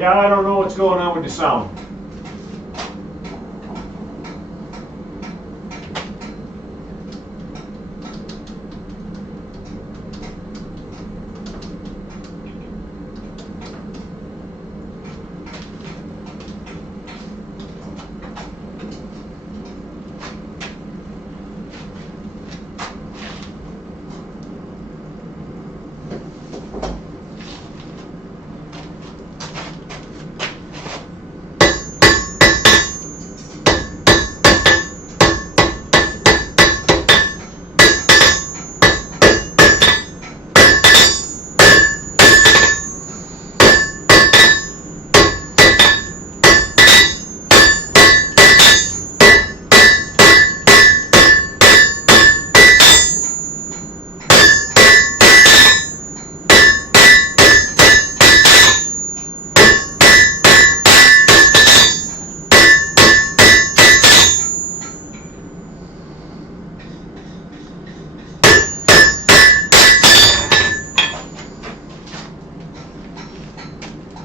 Yeah, I don't know what's going on with the sound.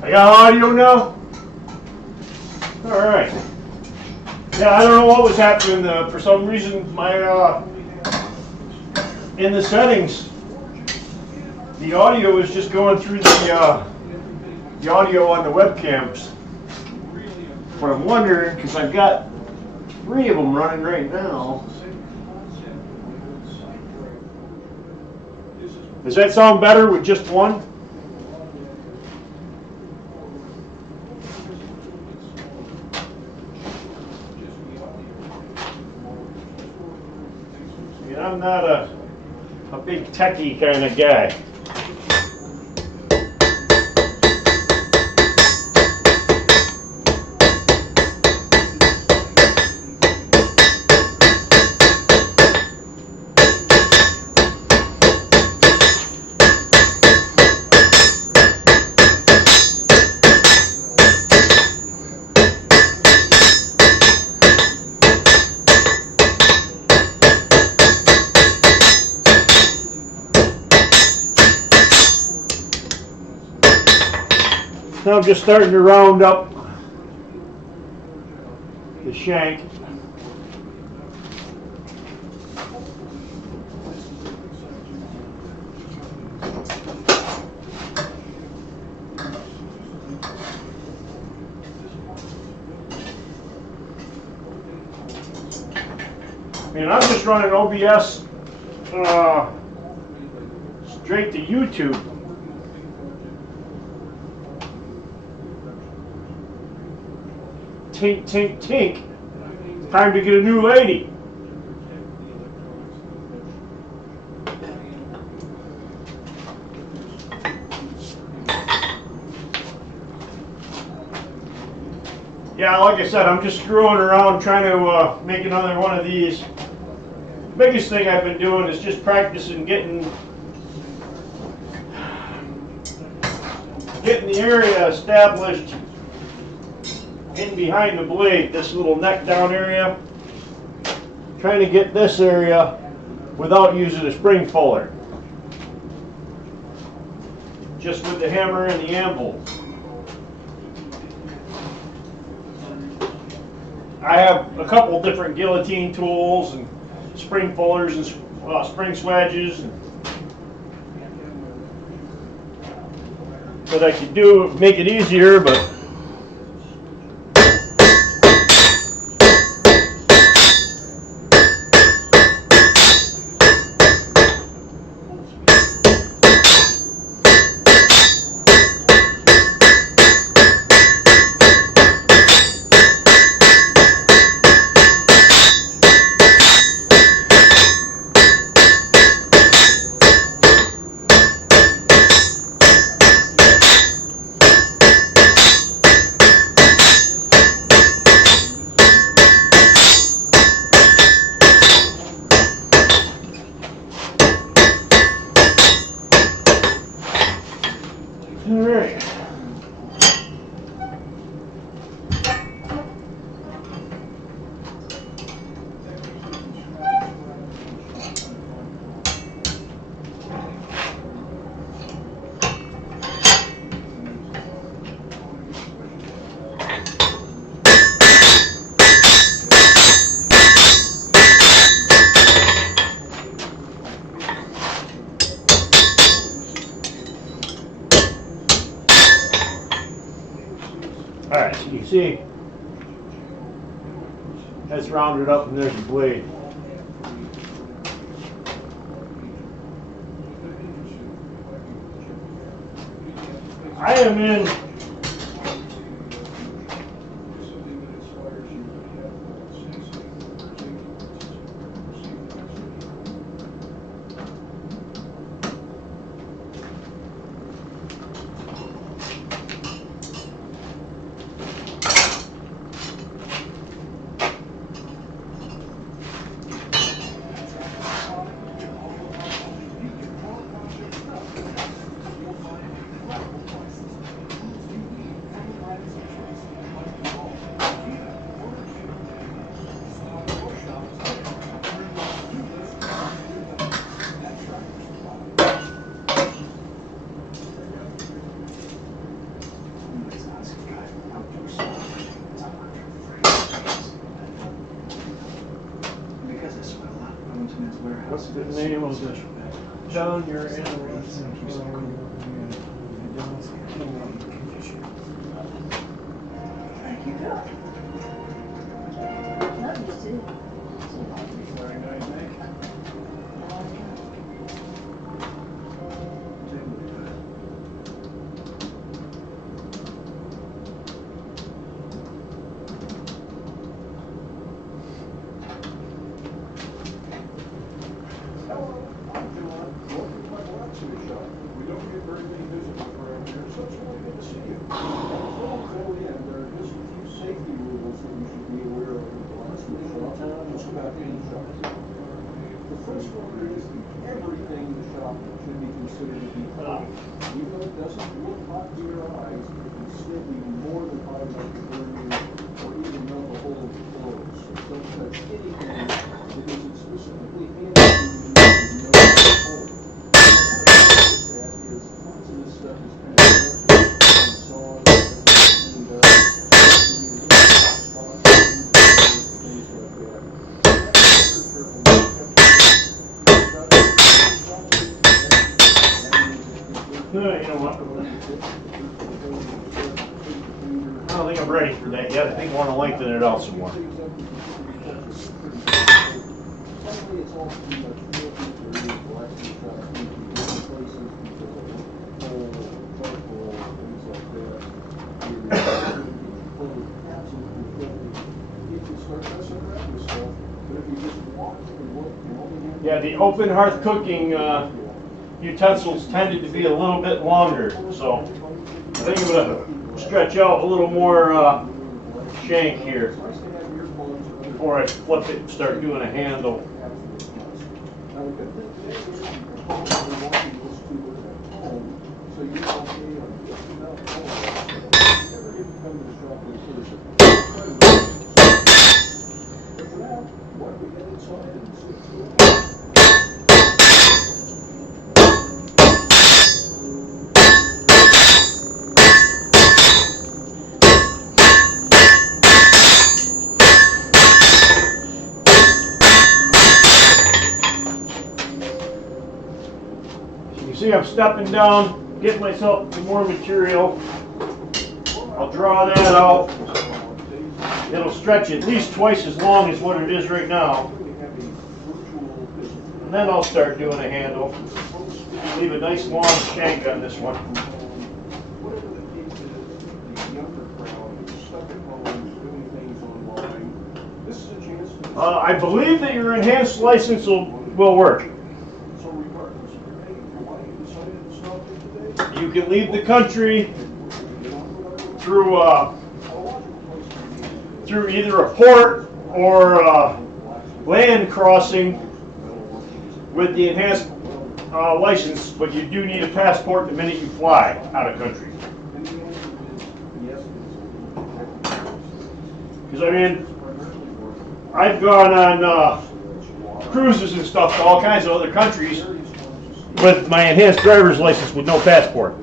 I got audio now? Alright. Yeah, I don't know what was happening. For some reason, my in the settings, the audio is just going through the audio on the webcams. But I'm wondering, because I've got 3 of them running right now. Does that sound better with just one? I'm not a big techie kind of guy. Now I'm just starting to round up the shank. And I'm just running OBS straight to YouTube. Tink, tink, tink. Time to get a new lady. Yeah, like I said, I'm just screwing around trying to make another one of these. The biggest thing I've been doing is just practicing getting the area established in behind the blade, this little neck down area. Trying to get this area without using a spring puller. Just with the hammer and the anvil. I have a couple different guillotine tools and spring pullers and spring swedges that I could do, make it easier, but You see, that's rounded up and there's a blade. I am in what's the name of this? John, you're in. Thank you, Doc. Love you too. Very nice, thank you. The first one is everything in the shop should be considered to be clean. Even though it doesn't look hot to your eyes, it can still be more than hot enough to burn you or even melt a hole in your clothes. So don't touch anything that isn't specifically aimed at you to no hole. That is, lots of this stuff is kind of and sawn, cleaned up, things like that. You know what? I don't think I'm ready for that yet. I think I want to lengthen it out some more. Yeah, the open hearth cooking utensils tended to be a little bit longer, so I think I'm going to stretch out a little more shank here before I flip it and start doing a handle. See, I'm stepping down, getting myself some more material. I'll draw that out. It'll stretch at least twice as long as what it is right now. And then I'll start doing a handle. Leave a nice long shank on this one. I believe that your enhanced license will work. You can leave the country through either a port or land crossing with the enhanced license, but you do need a passport the minute you fly out of country. Because I mean, I've gone on cruises and stuff to all kinds of other countries with my enhanced driver's license with no passport.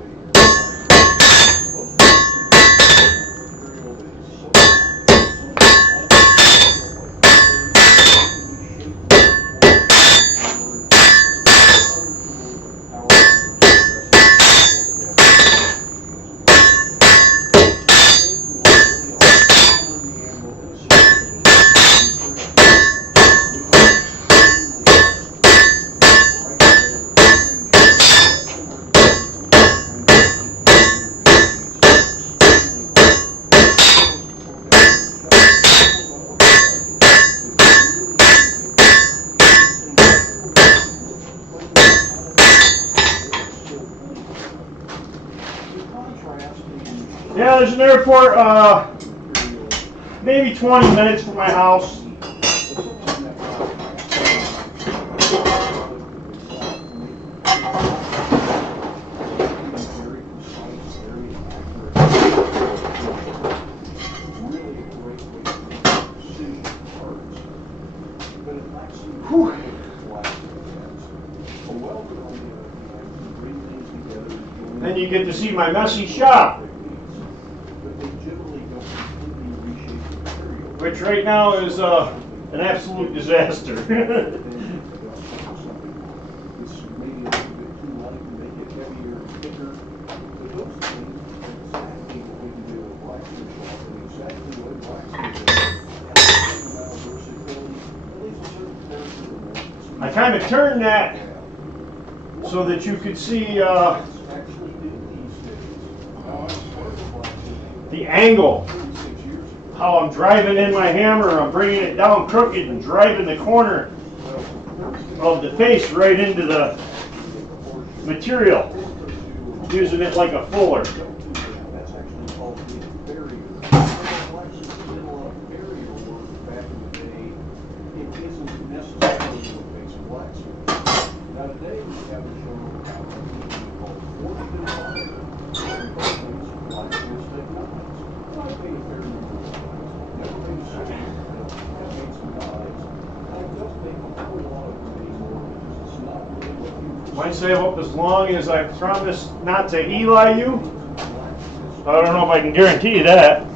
Yeah, there's an airport, maybe 20 minutes from my house. Whew. Then you get to see my messy shop, which right now is an absolute disaster. I kind of turned that so that you could see the angle, how I'm driving in my hammer, I'm bringing it down crooked and driving the corner of the face right into the material, using it like a fuller. Might save up as long as I promised not to Eli you. I don't know if I can guarantee you that.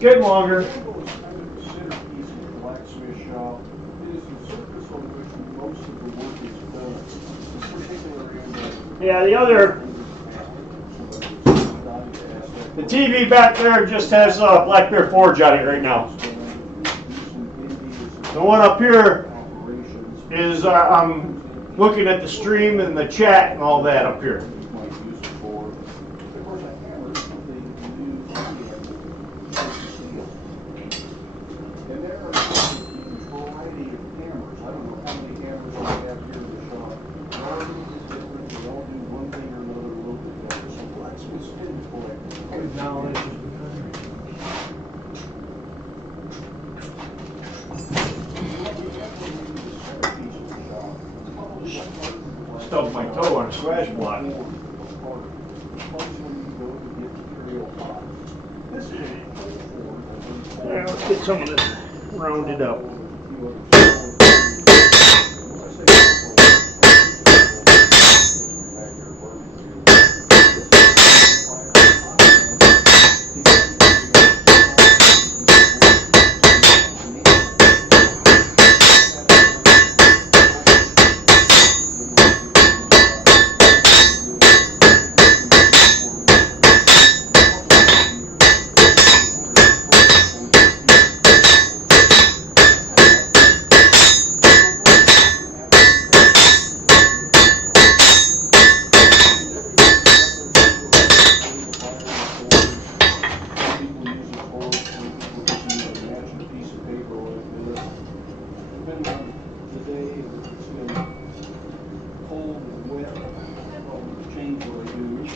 Getting longer. Yeah, the TV back there just has Black Bear Forge on it right now. The one up here is I'm looking at the stream and the chat and all that up here. Stubbed my toe on a swash block. Yeah, let's get some of this rounded up.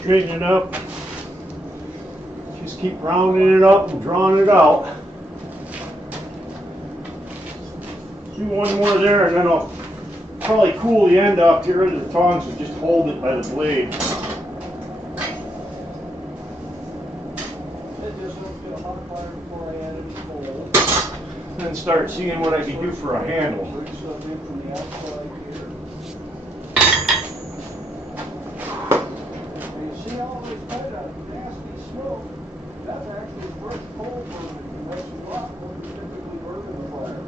straighten it up. Just keep rounding it up and drawing it out. Do one more there, and then I'll probably cool the end off, get rid of the tongs, and just hold it by the blade. Then start seeing what I can do for a handle. See all this kind of nasty smoke? That's actually fresh coal burning. That's a lot more than typically burn in the fire.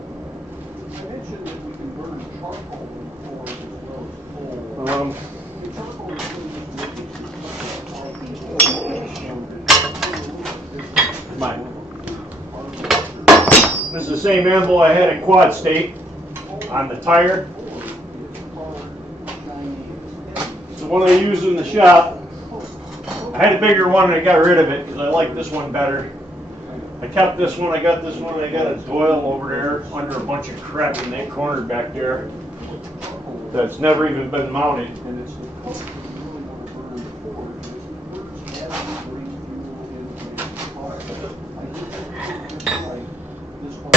I mentioned that we can burn charcoal in forest as well as coal. The charcoal is really just Mine. This is the same emblem I had at Quad State on the tire. It's the one I use in the shop. I had a bigger one and I got rid of it because I like this one better. I kept this one, I got this one, and I got a Doyle over there under a bunch of crap in that corner back there that's never even been mounted. and it's the coal that you really want to burn before it's the first gathering fuel into the fire. I did that right. This one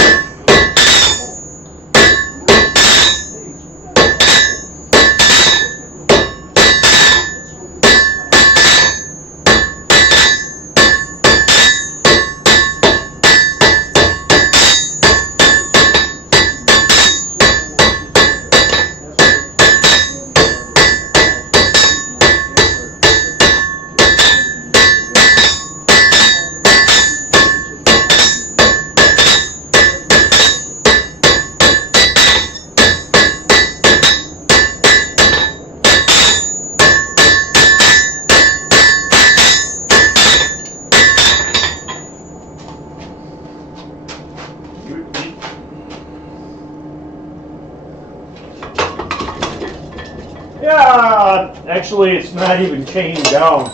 Yeah, actually it's not even chained down.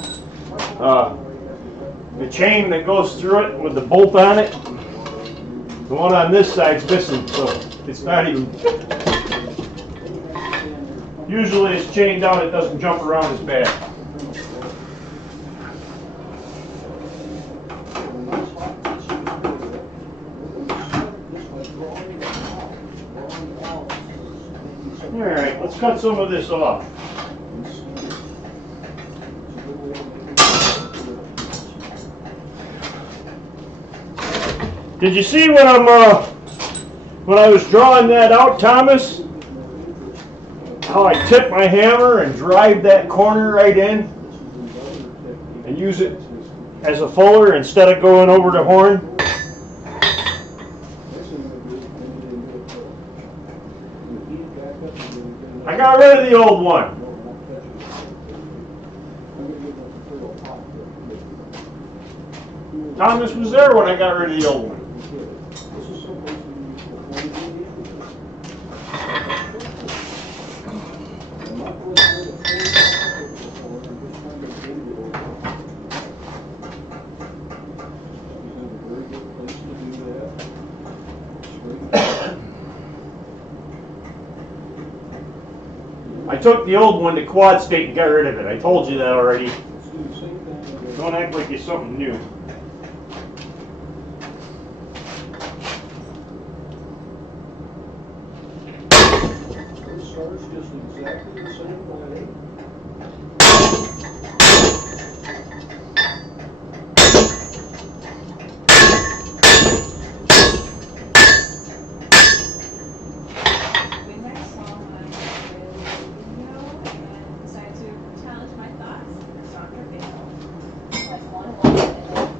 The chain that goes through it with the bolt on it, the one on this side's missing, so it's not even. Usually it's chained down, it doesn't jump around as bad. Alright, let's cut some of this off. Did you see when when I was drawing that out, Thomas? How I tip my hammer and drive that corner right in and use it as a fuller instead of going over the horn? I got rid of the old one. Thomas was there when I got rid of the old one. I took the old one to Quad State and got rid of it. I told you that already. Don't act like it's something new. It starts just exactly the same way.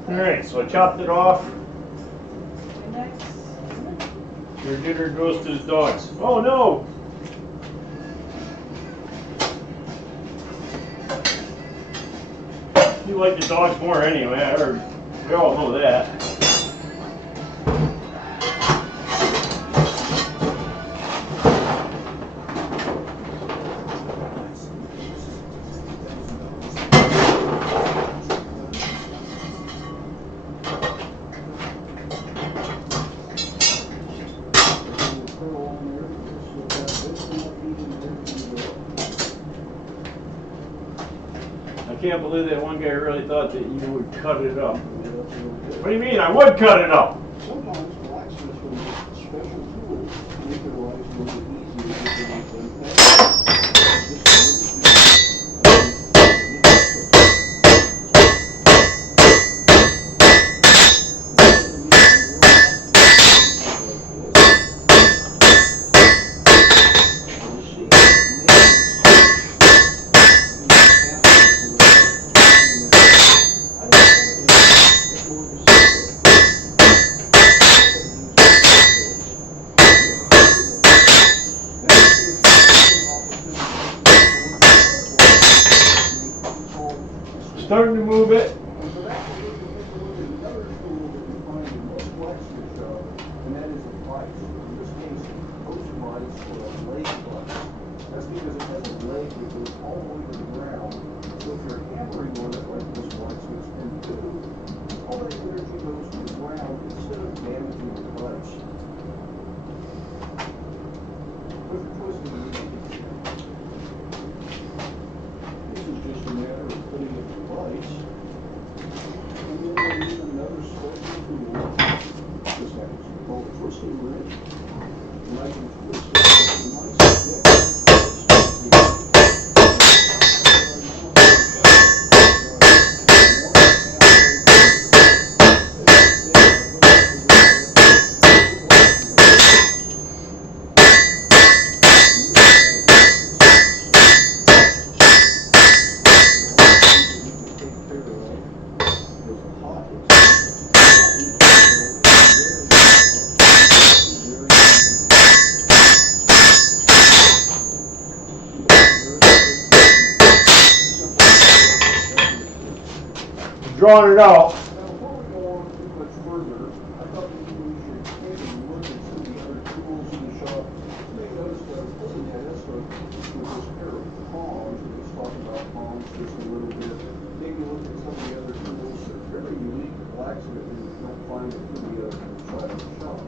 Alright, so I chopped it off. Your dinner goes to his dogs. Oh no! You like the dogs more anyway, I heard. We all know that. I can't believe that one guy really thought that you would cut it up. What do you mean? I would cut it up. Sometimes blacksmiths will use special tools to make their lives a little bit easier to get them done Starting to move it. another tool that you find in most blacksmith shops, and that is a vise. In this case, post vise or a leg vise. That's because it has a leg that goes all the way to the ground. So if you're hammering on it like this blacksmiths tend to do, all that energy goes to the ground instead of damaging the vise. With a twist of the needle. This is just a matter of putting it in the vise. And then we'll need another special tool. This happens to be called a twisting wrench. And I can twist it with a nice Drawing it out. Now, before we go on too much further, I thought maybe we should take a look at some of the other tools in the shop. You may notice that I'm pulling that Esco with this pair of palms. Let's talk about palms just a little bit. Take a look at some of the other tools that are very unique to blacksmith and you don't find it too many other outside of the shops.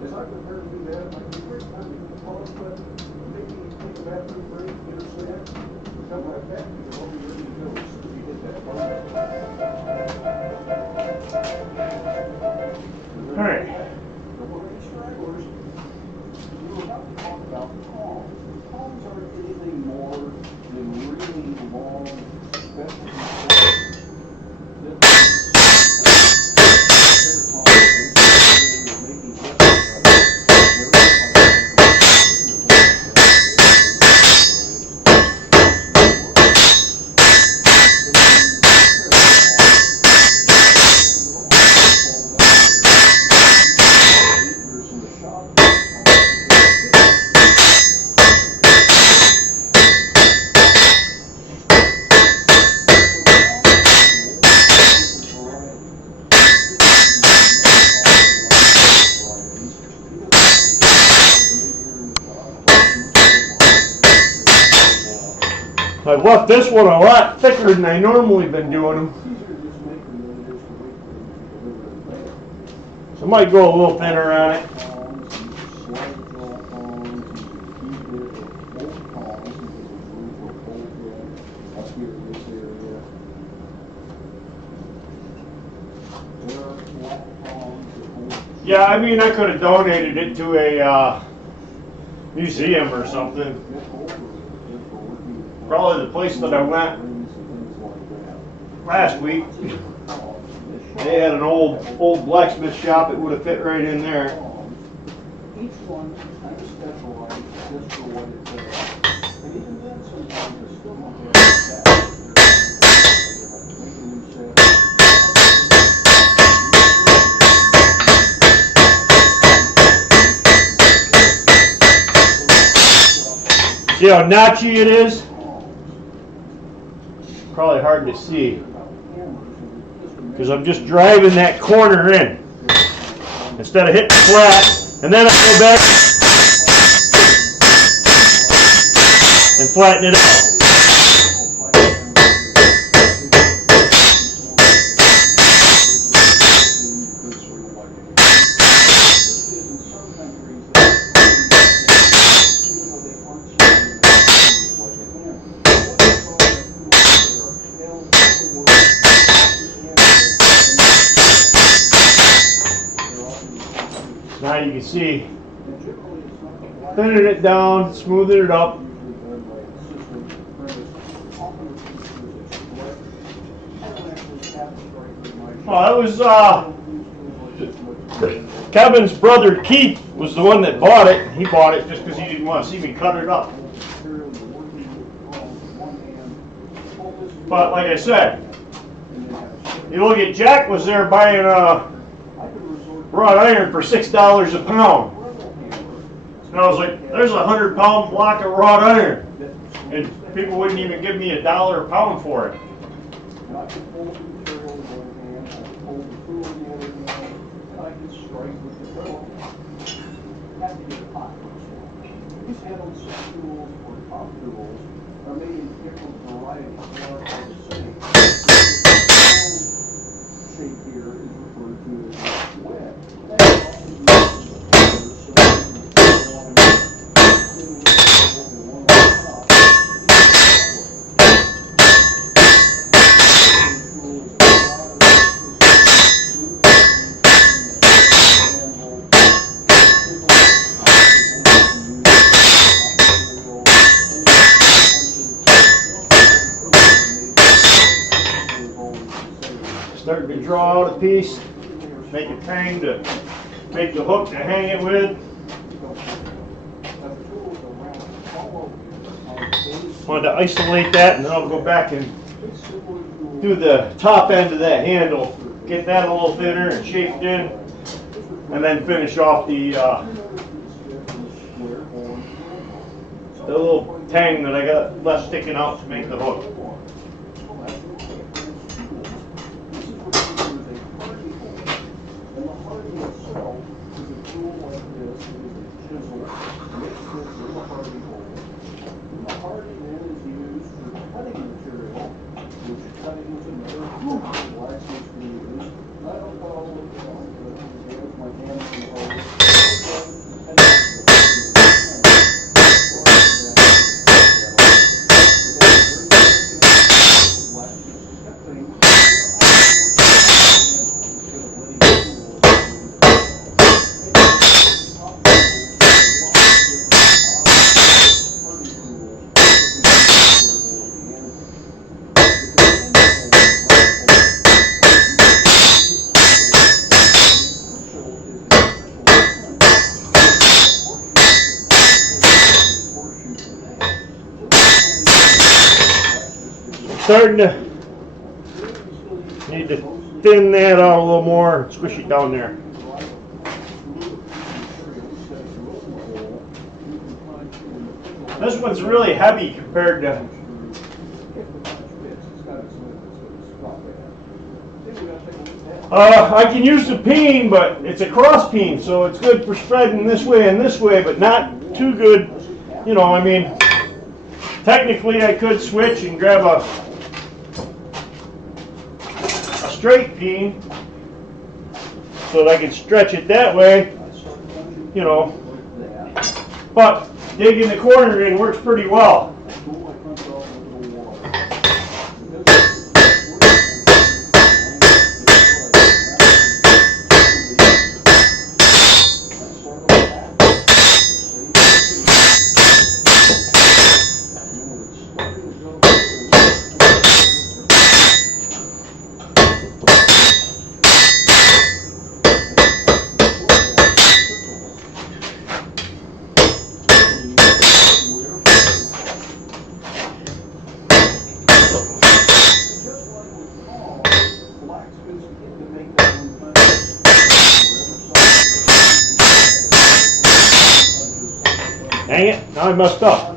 As I prepare to do that, it might be a great time to hit the pause button, maybe take a bathroom break, get a snack, come right back, because I'll be ready to go as soon as we hit that button. All right. So we're going to stragglers. We were about to talk about palms. Palms aren't anything more than really long, specialty palms. I've left this one a lot thicker than I normally been doing them. So I might go a little thinner on it. Yeah, I mean, I could have donated it to a museum or something. Probably the place that I went last week. They had an old blacksmith shop. It would have fit right in there. Each one kind of specialized just for what it does. And even then, sometimes I still don't have that. Make a new set. See how notchy it is? Probably hard to see because I'm just driving that corner in instead of hitting flat, and then I go back and flatten it out. can see, And generally, it's not the black. thinning it down, smoothing it up. Usually done by a system premise. Often it's used as a split. I don't actually have a striker in my shop. Well, that was I don't use tools like this much. Kevin's brother Keith was the one that bought it. He bought it just because he didn't want to see me cut it up. But like I said, you look at Jack was there buying wrought iron for $6 a pound. And I was like, there's a 100-pound block of wrought iron. And people wouldn't even give me $1 a pound for it. And I can pull the material in one hand, I can pull the tool in the other hand, and I can strike with the drill. Have to get it hot first. These handled set tools or top tools are made in different varieties. They are all the same. The shape here is referred to as wet. That is also used as a Starting to draw out a piece, make a tang to make the hook to hang it with. Wanted to isolate that, and then I'll go back and do the top end of that handle, get that a little thinner and shaped in, and then finish off the little tang that I got left sticking out to make the hook. Starting to need to thin that out a little more and squish it down there. This one's really heavy compared to I can use the peen, but it's a cross peen, so it's good for spreading this way and this way, but not too good. You know, I mean, technically I could switch and grab a straight peen so that I can stretch it that way, you know, but digging the corner in works pretty well. Dang it, now I messed up.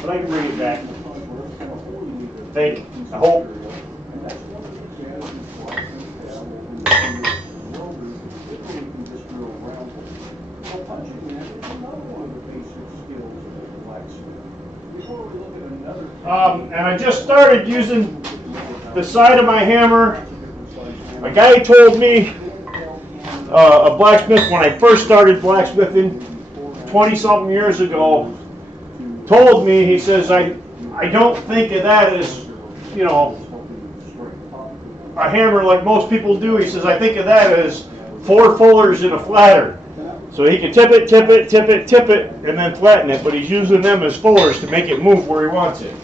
But I can bring it back. I hope. And I just started using the side of my hammer. A guy told me, a blacksmith, when I first started blacksmithing 20-something years ago, told me, he says, I don't think of that as, you know, a hammer like most people do. He says, I think of that as 4 fullers in a flatter. So he can tip it, tip it, tip it, tip it, and then flatten it, but he's using them as fullers to make it move where he wants it.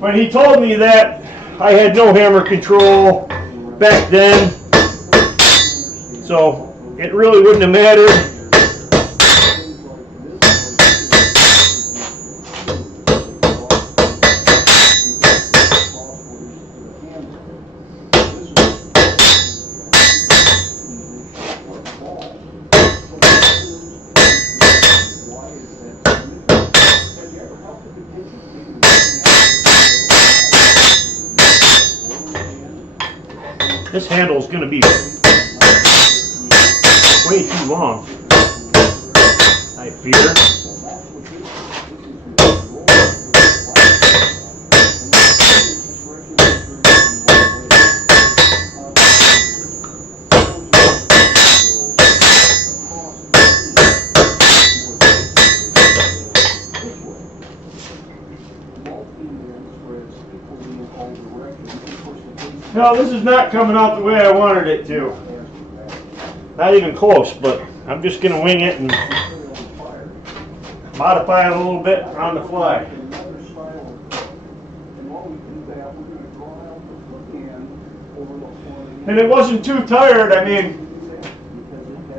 But he told me that I had no hammer control back then, so it really wouldn't have mattered. This handle is going to be way too long, I fear. No, this is not coming out the way I wanted it to. Not even close, but I'm just going to wing it and modify it a little bit on the fly. And it wasn't too tired. I mean,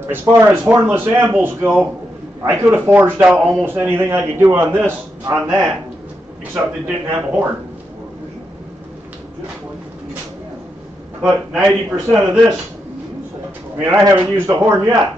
as far as hornless ambles go, I could have forged out almost anything I could do on this, on that, except it didn't have a horn. But 90% of this, I mean, I haven't used a horn yet.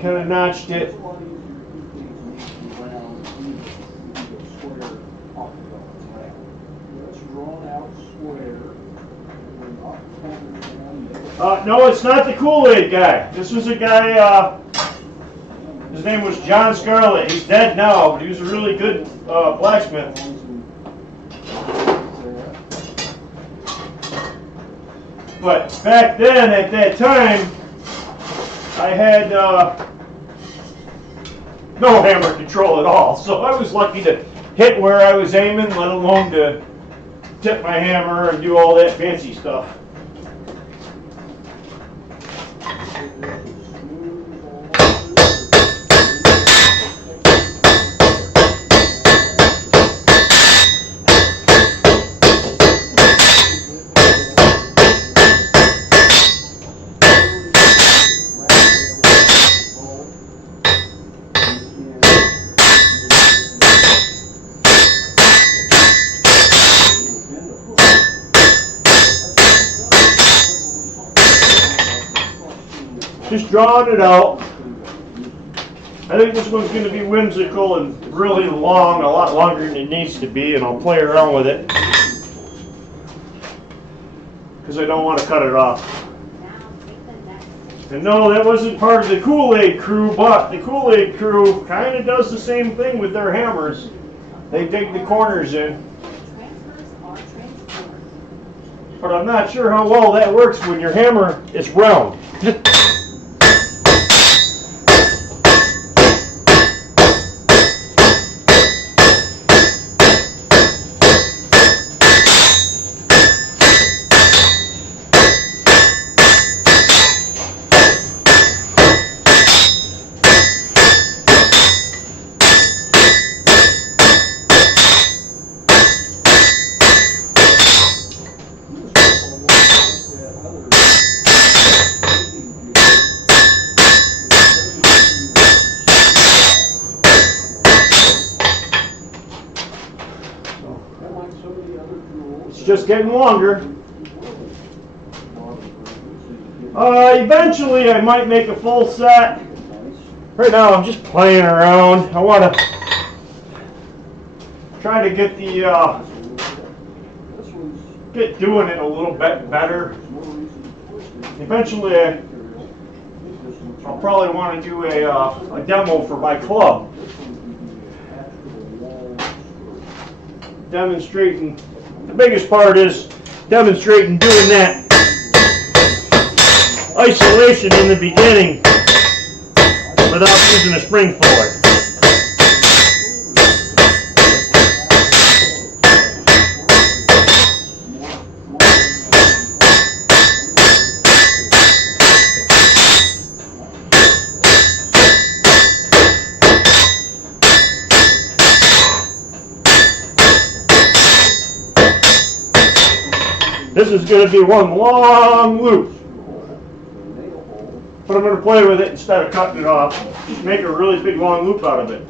Kind of notched it. No, it's not the Kool-Aid guy. This was a guy, his name was John Scarlett. He's dead now, but he was a really good blacksmith. But back then, at that time, I had no hammer control at all, so I was lucky to hit where I was aiming, let alone to tip my hammer and do all that fancy stuff. Just drawing it out. I think this one's going to be whimsical and really long, a lot longer than it needs to be, and I'll play around with it because I don't want to cut it off. And no, that wasn't part of the Kool-Aid crew, but the Kool-Aid crew kind of does the same thing with their hammers. They dig the corners in. But I'm not sure how well that works when your hammer is round. just getting longer. Eventually I might make a full set. Right now I'm just playing around. I want to try to get the get doing it a little bit better. Eventually I'll probably want to do a demo for my club, demonstrating. The biggest part is demonstrating doing that isolation in the beginning without using a spring puller. This is going to be one long loop, but I'm going to play with it instead of cutting it off. Just make a really big long loop out of it,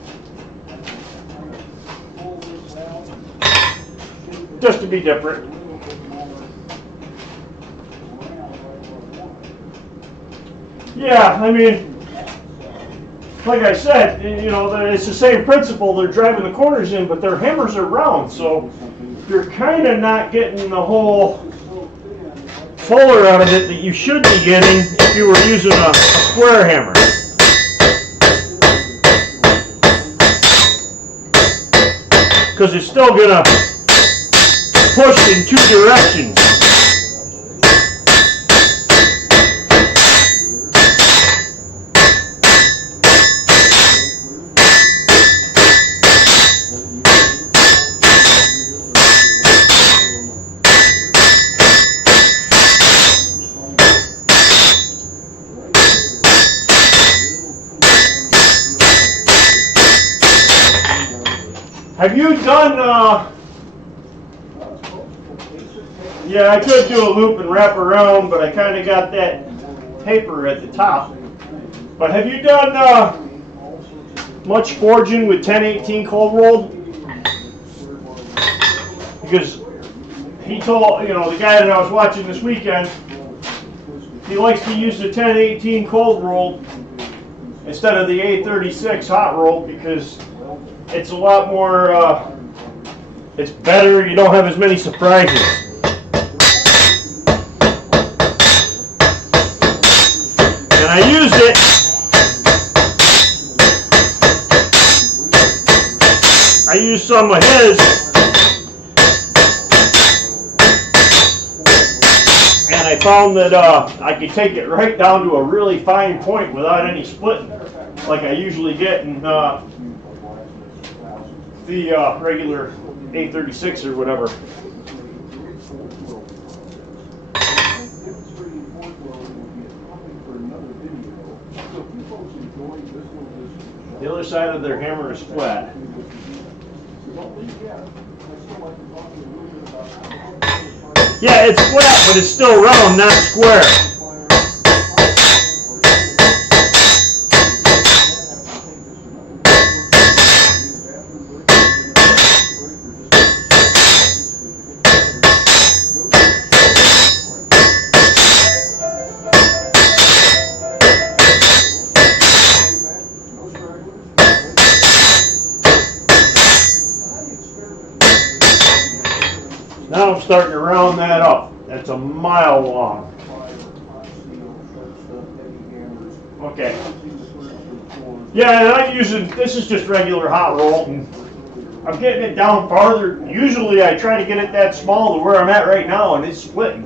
just to be different. Yeah, I mean, like I said, you know, it's the same principle. They're driving the corners in, but their hammers are round, so you're kind of not getting the whole fuller out of it that you should be getting if you were using a square hammer. Because it's still going to push in two directions. Have you done, yeah, I could do a loop and wrap around, but I kind of got that taper at the top. But have you done much forging with 1018 cold rolled? Because he told, you know, the guy that I was watching this weekend, he likes to use the 1018 cold rolled instead of the A36 hot rolled because it's a lot more, it's better, you don't have as many surprises. And I used it. I used some of his. And I found that I could take it right down to a really fine point without any splitting, like I usually get in the regular A36 or whatever. The other side of their hammer is flat. Yeah, it's flat, but it's still round, not square. Now I'm starting to round that up. That's a mile long. Okay. Yeah, and I'm using, this is just regular hot roll. And I'm getting it down farther. Usually I try to get it that small to where I'm at right now and it's splitting.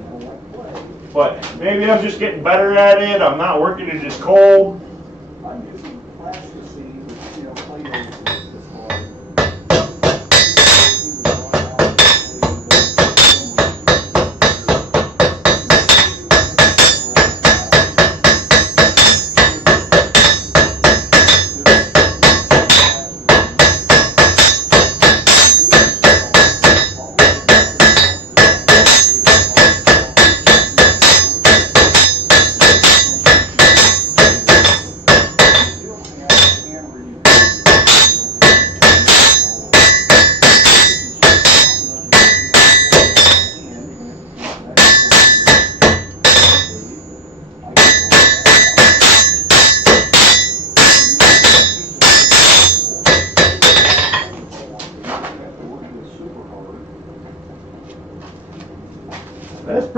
But maybe I'm just getting better at it. I'm not working it as cold.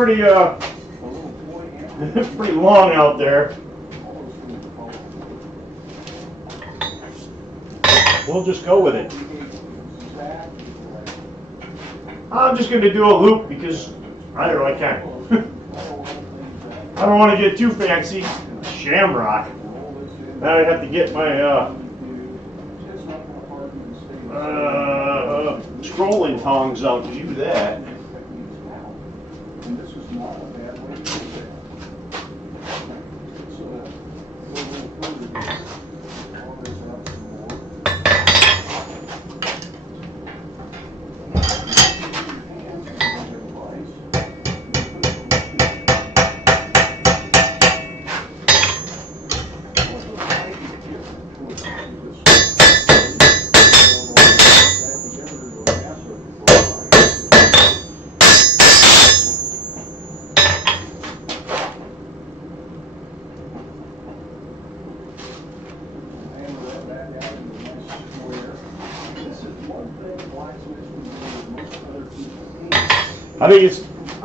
pretty A little boy and pretty long out there. all those things are followed. We'll just go with it. Exactly right. I'm just gonna do a loop because I really can. I don't want to get too fancy. Shamrock. Then I'd have to get my scrolling tongs out to do that. And this is not a bad way to do that. So, go a little further here. All this up some more. Hands in the device.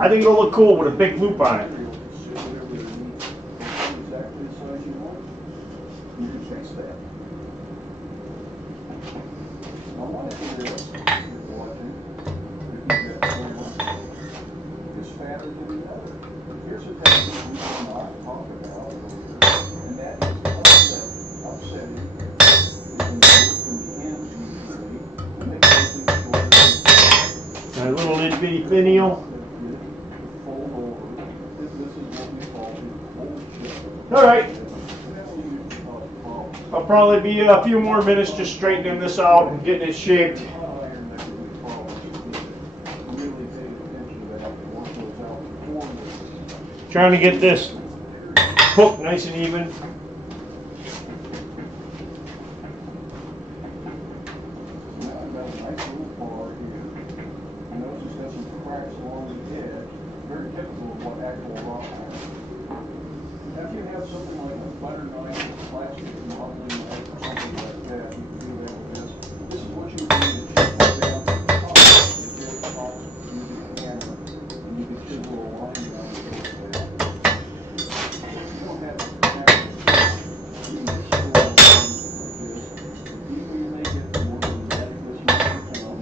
I think it'll look cool with a big loop on it. Here's a technique we cannot talk about, and that is upsetting. Upsetting can be hands usually, and make something shorter. A little itty bitty finial. Fold over. This is what we call the fold chip. All right. And that will usually cause problems. I'll probably be a few more minutes just straightening this out and getting it shaped. Hot iron, there could be problems. Really pay attention to that and work those out before we. Trying to get this hook nice and even. Now I've got a nice little bar here. You notice it's got some cracks along the edge, very typical of what actual rock iron. Now if you have something like a butter knife or plastic modeling knife or something like that, you can do that with this. This is what you would do to chisel down to the top. You get it off using a hammer, and you can chisel a line down the middle of that. You don't have to have it. You can just chisel a line like this. The deeper you make it, the more dramatic this might become.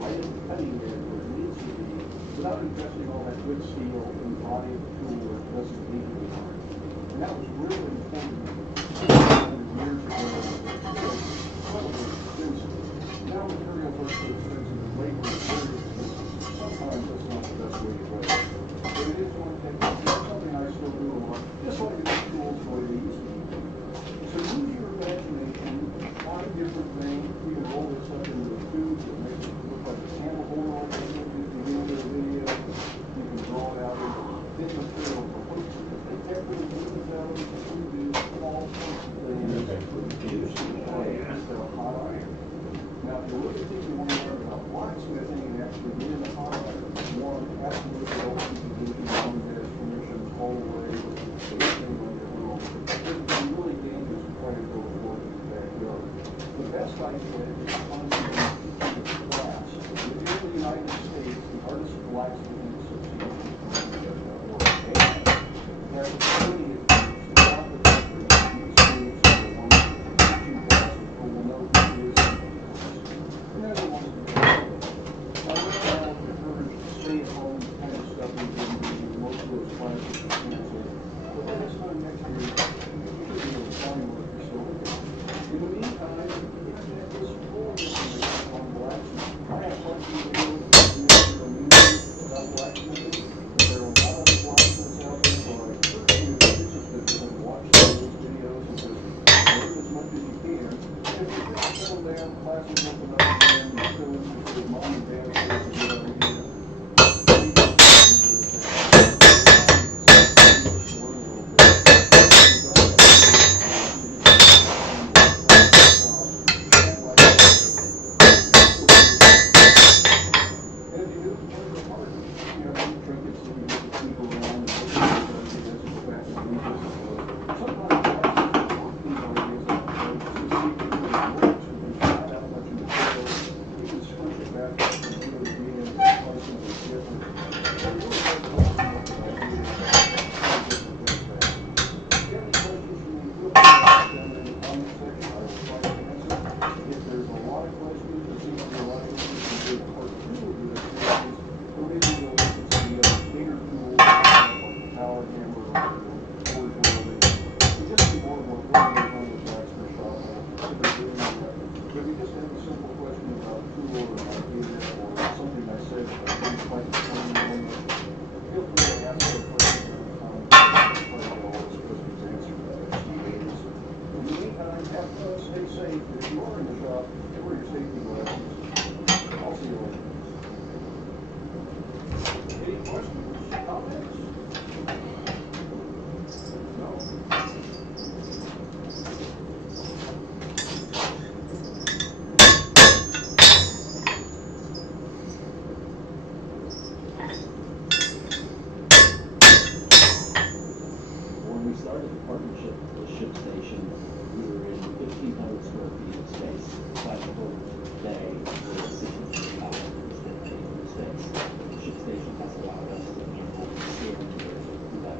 right at the cutting edge where it needs to be, without investing all that good steel in the body of the tool where it doesn't need to be hard. And that was really important 100 years ago. Now materials are so expensive and labor is very expensive. Sometimes that's not the best way to go. But it is one thing, it's something I still do a lot, just like to make tools the way they used to be. So use your imagination, try different things. You can roll this up into a tube that makes it look like a candle holder on it at the beginning of the video. You can draw it out into thin material for hooks. They take little wooden out to do all sorts of things. Use the clay instead of hot iron. Now, if you look at things you want to learn about blacksmithing and actually get into hot iron, one absolutely open to do one has permission all the way to anything on your own. It's really dangerous to try to go to work in the backyard. The best idea is to constantly teaching a class. Within the United States, the Artists Blacksmithing Association has plenty of groups throughout the country. These groups are the ones that are teaching classes who will know who is and they're the ones that do it. Now, we're all encouraged to stay at home, kind of stuff we've been doing. Most of those classes are canceled. But by this time next year, you should be able to find one if you're still looking. In the meantime, the internet is full of information on blacksmithing. I have plenty of videos on YouTube about blacksmithing. There are a lot of blacksmiths out there, so I encourage you to visit and watch those videos and just learn as much as you can. And if you just settle down, classes open up again, you're still interested, mom and dad says to get over here. Stay safe. If you are in the shop, wear your safety glasses. I'll see you later. Any questions? Comments? No. When we started the partnership with ShipStation, we were in 1,500 square feet of space. By the whole day, we were 63 hours instead of 8 space. ShipStation has allowed us to scale into that.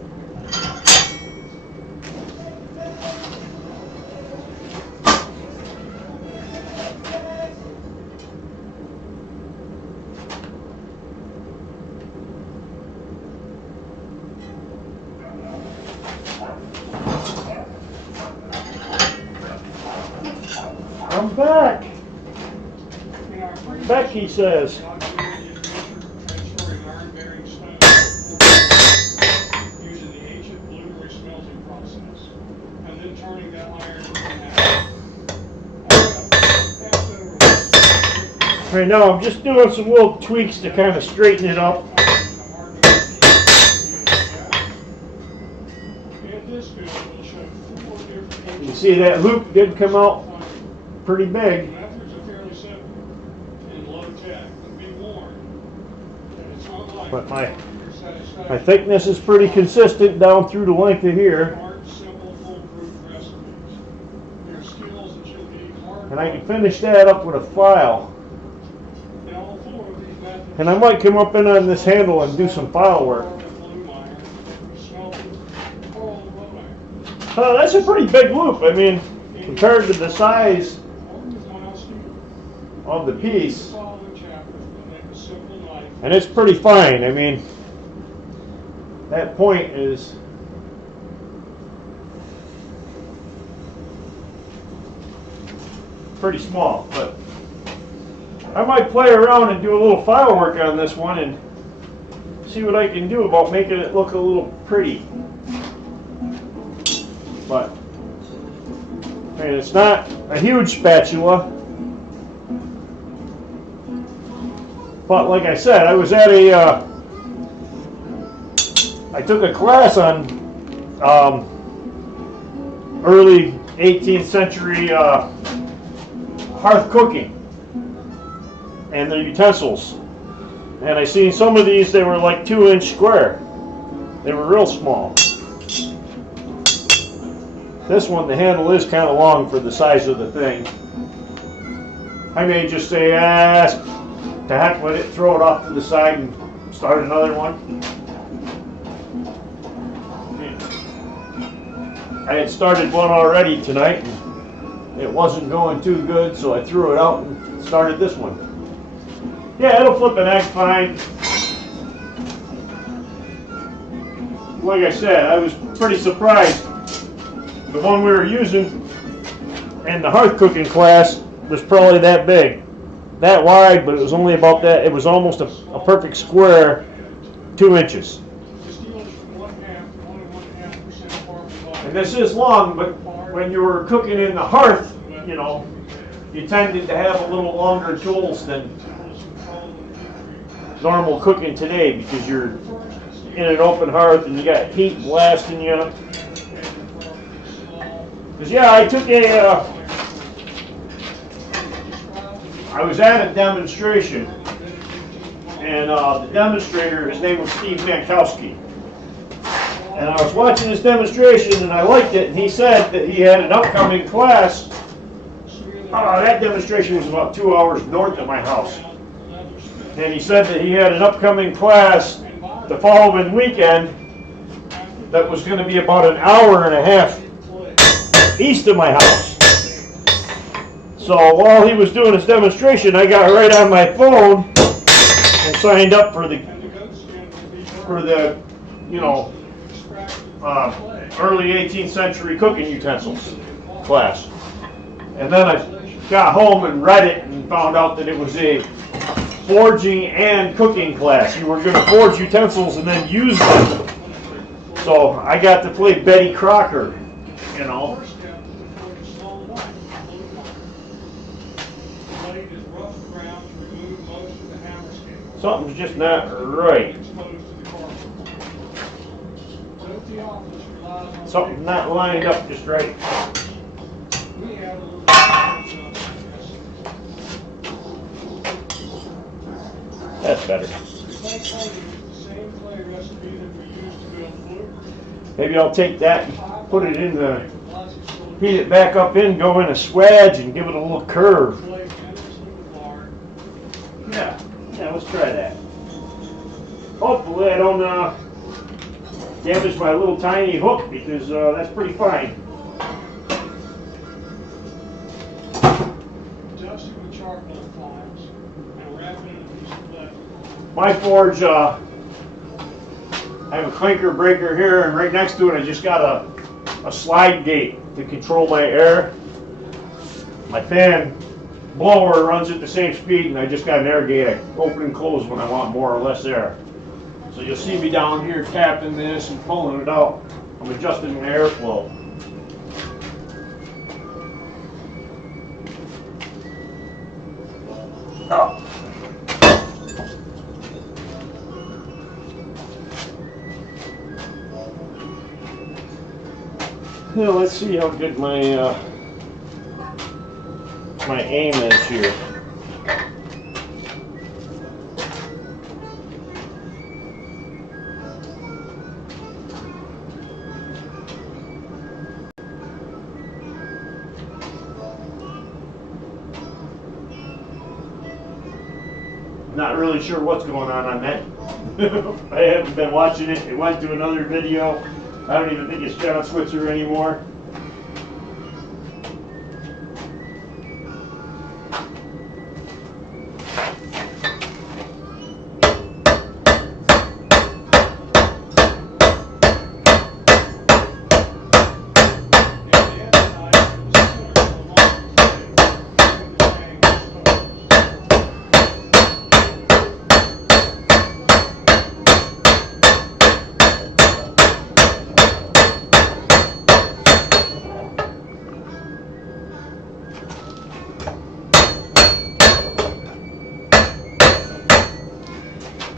I'm back. Becky says. Transferring iron bearing stone using the ancient blue smelting process, and then turning that iron into half. Right now I'm just doing some little tweaks to kind of straighten it up. You see that loop did come out pretty big. Methods are fairly simple and low tech, but be warned that it's not like But my your satisfaction. thickness is pretty consistent down through the length of here. Hard, simple, foolproof recipes. There are skills that you'll need hard. And I can finish that up with a file. And all four of these methods. And I might come up in on this handle and do some file work. Oh, that's a pretty big loop. I mean, compared to the size of the piece. simple knife. And it's pretty fine. I mean, that point is pretty small, but I might play around and do a little file work on this one and see what I can do about making it look a little pretty. But I mean, it's not a huge spatula. But like I said, I was at I took a class on early 18th century hearth cooking and their utensils. And I seen some of these, they were like 2-inch square. They were real small. This one, the handle is kind of long for the size of the thing. I may just say, to heck with it, throw it off to the side and start another one. I had started one already tonight and it wasn't going too good, so I threw it out and started this one. Yeah, it'll flip and act fine. Like I said, I was pretty surprised. The one we were using in the hearth cooking class was probably that big. That wide, but it was only about that. It was almost a perfect square, 2 inches. And this is long, but when you were cooking in the hearth, you know, you tended to have a little longer tools than normal cooking today because you're in an open hearth and you got heat blasting you. Because yeah, I took I was at a demonstration and the demonstrator, his name was Steve Mankowski. And I was watching this demonstration and I liked it, and he said that he had an upcoming class. That demonstration was about 2 hours north of my house. And he said that he had an upcoming class the following weekend that was going to be about an hour and a half east of my house. So while he was doing his demonstration, I got right on my phone and signed up for the you know, early 18th century cooking utensils class. And then I got home and read it and found out that it was a forging and cooking class. You were going to forge utensils and then use them. So I got to play Betty Crocker, you know. Something's just not right. Something's not lined up just right. That's better. Maybe I'll take that and put it in the, heat it back up in, go in a swedge and give it a little curve. Yeah, let's try that. Hopefully I don't damage my little tiny hook because that's pretty fine. My forge, I have a clinker breaker here, and right next to it I just got a slide gate to control my air. My fan blower runs at the same speed, and I just got an air gate I open and close when I want more or less air. So you'll see me down here tapping this and pulling it out. I'm adjusting my airflow. Oh. Now let's see how good my my aim is here. Not really sure what's going on that. I haven't been watching it. It went to another video. I don't even think it's John Switzer anymore.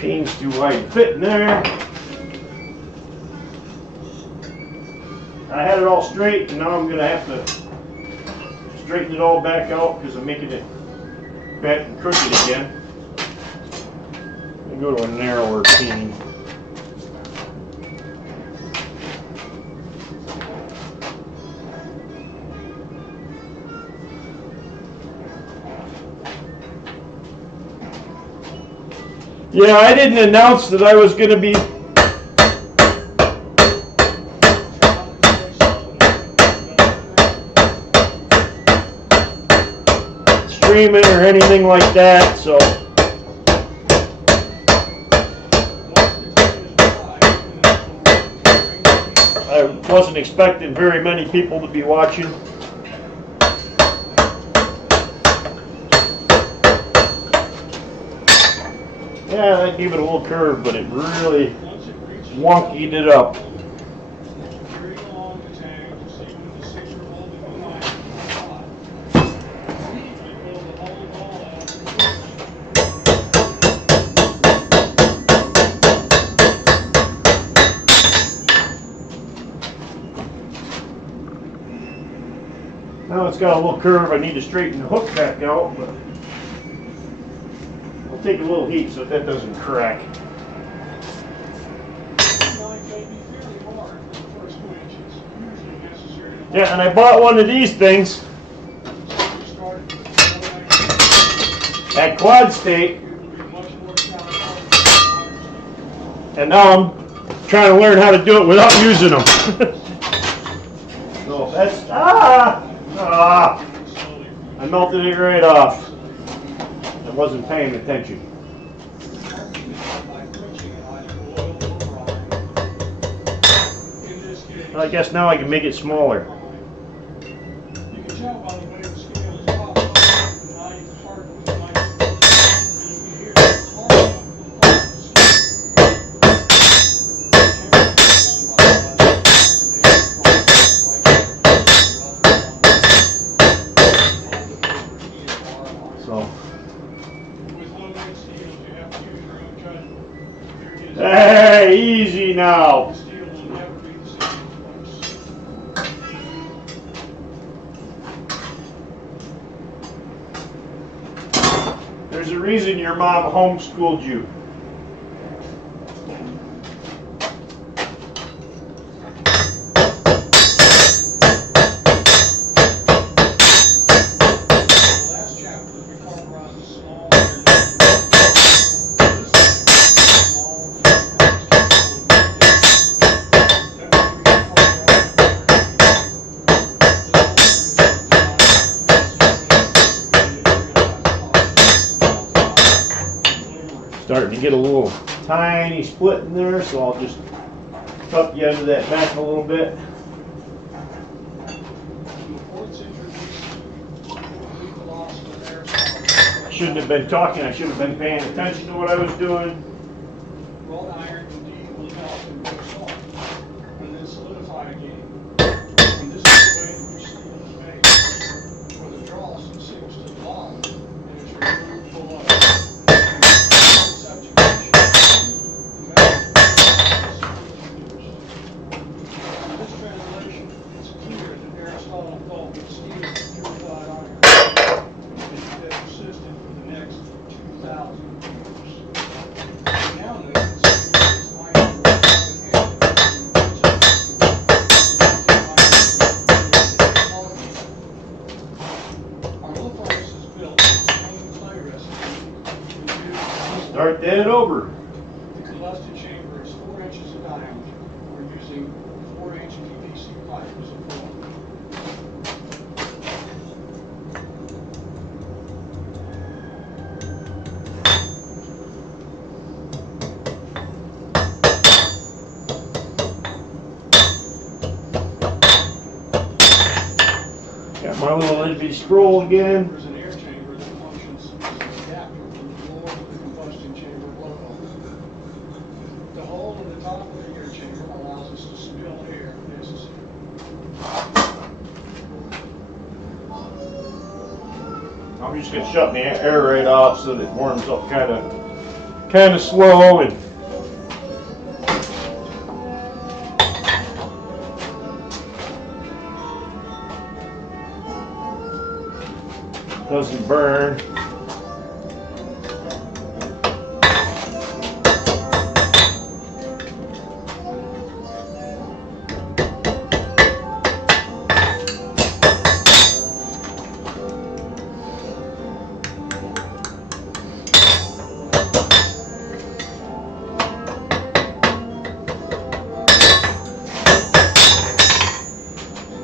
Pin's too wide to fit in there. I had it all straight, and now I'm gonna have to straighten it all back out because I'm making it bent and crooked again. I'm gonna go to a narrower pin. Yeah, I didn't announce that I was gonna be streaming or anything like that, so I wasn't expecting very many people to be watching. Yeah, that gave it a little curve, but it really wonkied it up. Now it's got a little curve. I need to straighten the hook back out, but I'll take a little heat so that doesn't crack. Yeah, and I bought one of these things at Quad State, and now I'm trying to learn how to do it without using them. So that's I melted it right off. I wasn't paying attention. I guess now I can make it smaller. You can tell by the way the scale is popped up, and now you can harden with the microphone. You can hear it's hard enough for the So. with low density, you have to use your own cut. Hey, easy now. Steel will never be the same place. There's a reason your mom homeschooled you. Starting to get a little tiny split in there, so I'll just cut the end of that back a little bit. Shouldn't have been talking, I should have been paying attention to what I was doing. Wrought iron indeed will help in good salt, and then solidify again. And this is the way that your steel is made, where the dross sinks to the bottom and is removed below. This translation, it's clear that Aristotle thought that steel is purified iron, and that persisted for the next 2,000 years. Now know that steel is iron Our little furnace is built with the same clay recipe. Start that over. The combustion chamber is 4 inches in diameter. We're using 4-inch PVC pipe as a floor. Got my little NV scroll again. There's an air chamber that functions as an adapter from the floor to the combustion chamber blowhole. The hole in the top of the air chamber allows us to spill air if necessary. I'm just gonna shut the air right off so that it warms up kind kind of slow and doesn't burn.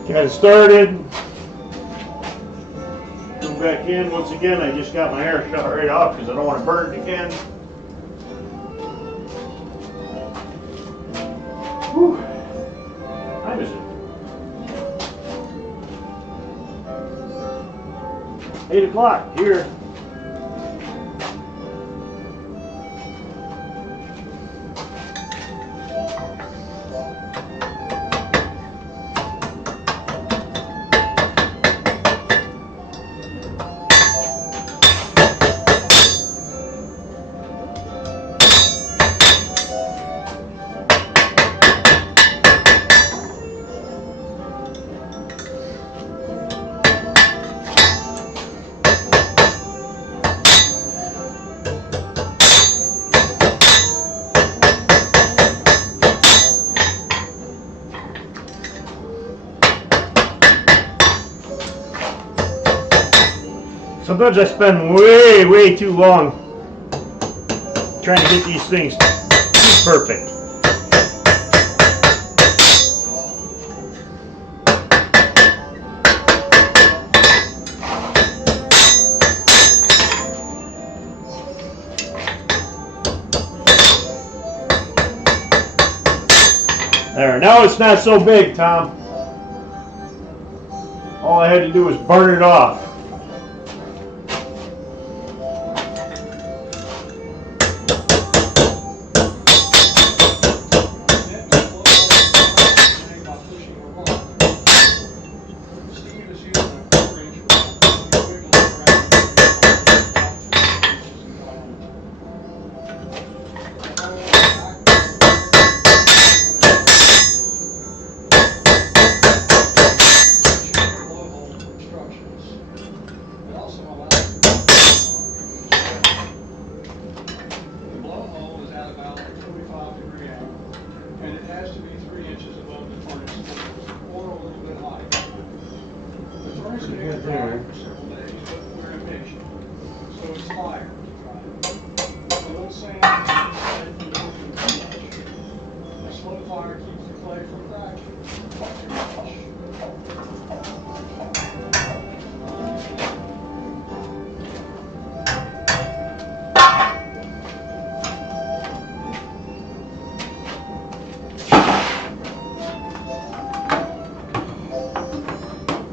Got it started. Go back in once again. I just got my air shut right off because I don't want to burn it again. Whew. What time is it? 8 o'clock here. Sometimes I spend way too long trying to get these things perfect. There, now it's not so big, Tom. All I had to do was burn it off.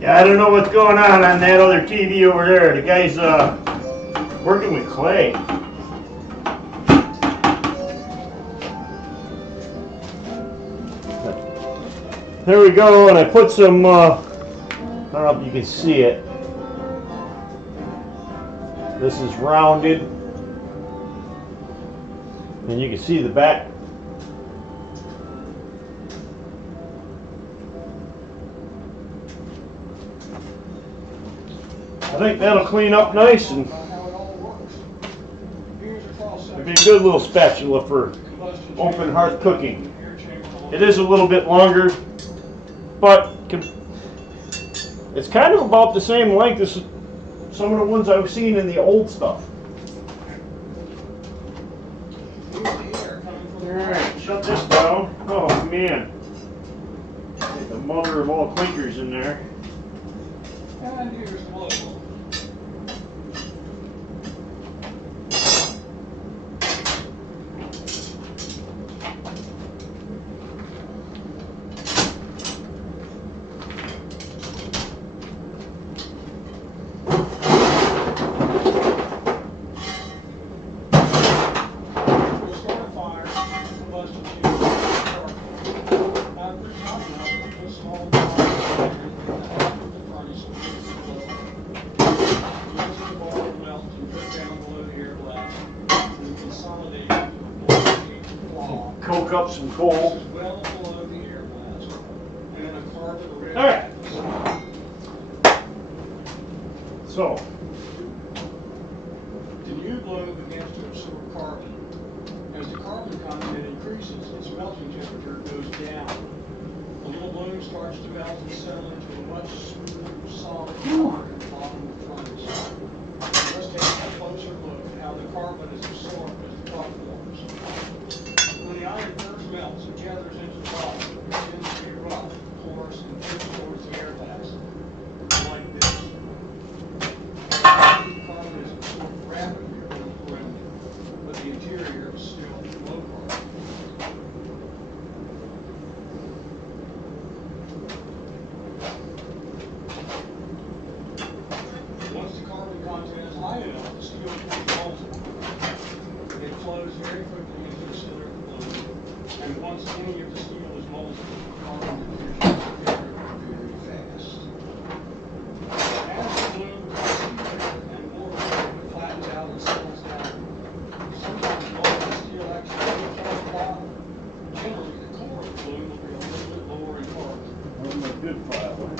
I don't know what's going on that other TV over there. The guy's working with clay. There we go, and I put some, I don't know if you can see it. This is rounded. And you can see the back. I think that'll clean up nice and it'll be a good little spatula for open hearth cooking. It is a little bit longer, but it's kind of about the same length as some of the ones I've seen in the old stuff. Alright, shut this down. Oh man. Like the mother of all clinkers in there. And here's the logo. up some This coal. is well below the air blast. And then a carbon red. All right. So, The new globe begins to absorb carbon. As the carbon content increases, its melting temperature goes down. The little bloom starts to melt and settle into a much smoother, solid powder at the bottom of the furnace. Let's take a closer look at how the carbon is absorbed as the puff forms. When the iron first melts, it gathers into the bottom. It tends to be rough, porous, and drifts towards the air mass, like this. Carbon is absorbed rapidly around the perimeter, but the interior is still low carbon. Once the carbon content is high enough, the steel becomes molten. It flows very quickly into the center of the balloon, and once any of the steel is molten, carbon diffusion is very, very fast. As the balloon becomes thicker and more fluid, it flattens out and settles down. Sometimes molten steel actually moves off the bottom. Generally, the core of the balloon will be a little bit lower in carbon. on the good file.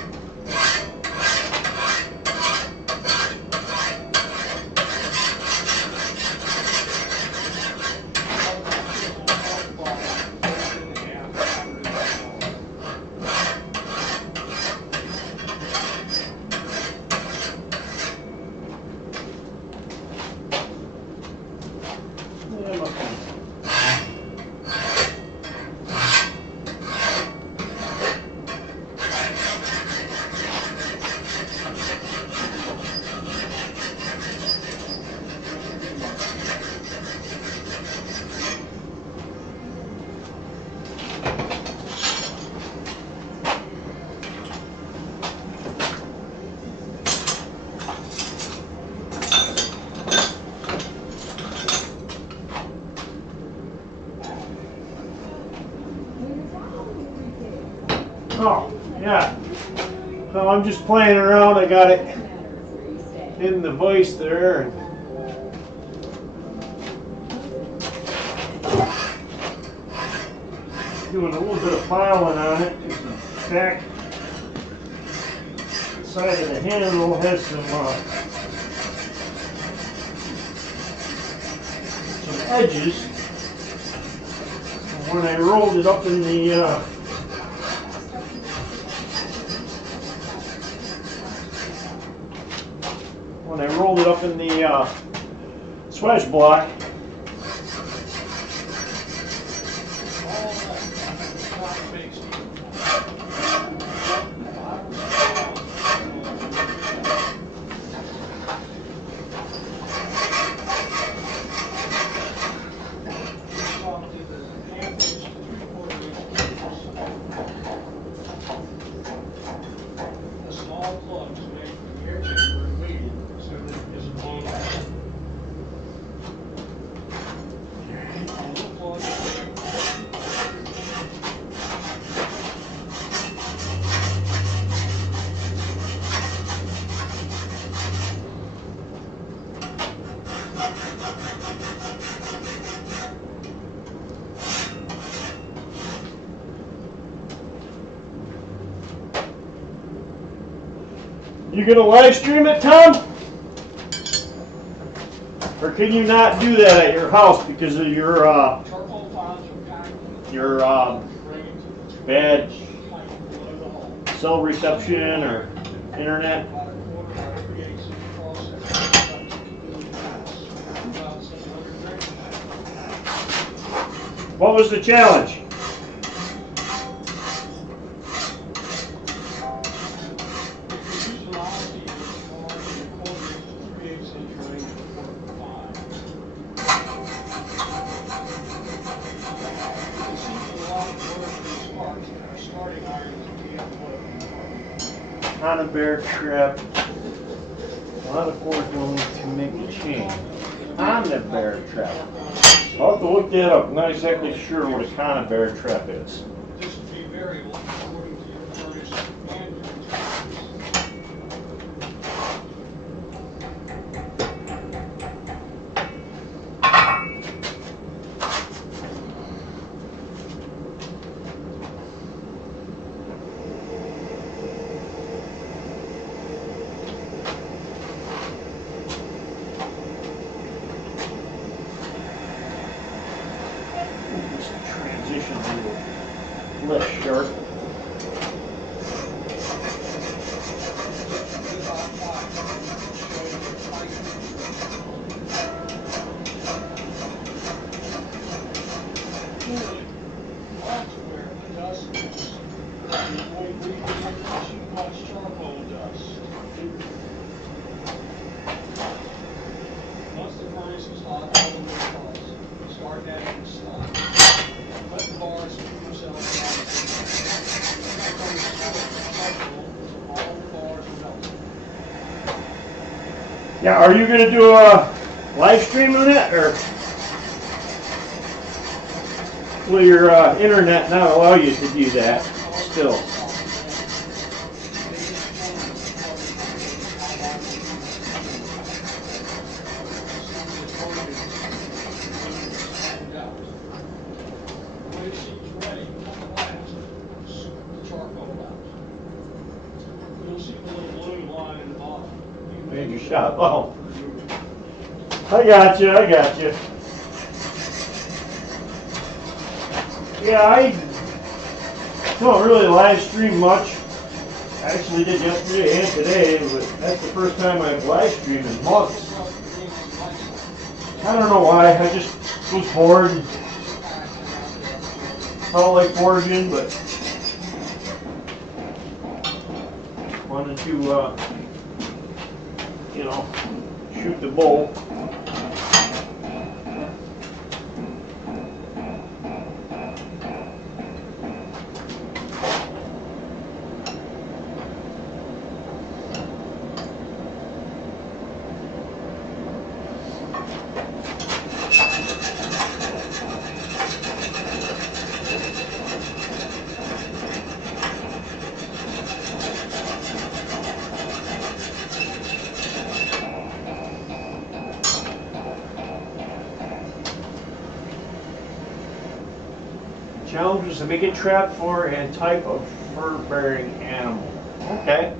Yeah, my phone. Oh, yeah. So I'm just playing around. I got it in the vise there. And doing a little bit of filing on it. The back side of the handle has some edges. And when I rolled it up in the swedge block, A small plug is made for the air chamber and weighted so that it isn't blown out. A little plug is made. you gonna live stream it, Tom? Or can you not do that at your house because of your Charcoal files are packed with your rings of bad pipe below the hull. cell reception or internet? About a quarter by 3/8 inch cross section, about 700 grains. What was the challenge? If you use an honesty, it's more than a quarter inch to 3/8 inch range of work fine. You can see from a lot of work these sparks that our starting iron is being floating. On a bear trap. A lot of force willing to make a change. On the bear trap. I'll have to look that up. I'm not exactly sure what a conibear trap is. This would be variable according to your furnace and your materials. Yeah, are you gonna do a live stream on it, or will your internet not allow you to do that still? When it seems ready, the charcoal out. You'll see the little blue line in the bottom. Major shop. Oh, I got you. I got you. Yeah, I don't really live stream much. I actually did yesterday and today, but that's the first time I've live streamed in months. I don't know why. I just was bored. And felt like foraging, but wanted to, you know, shoot the bull. Challenge is to make a trap for a type of fur-bearing animal. Okay.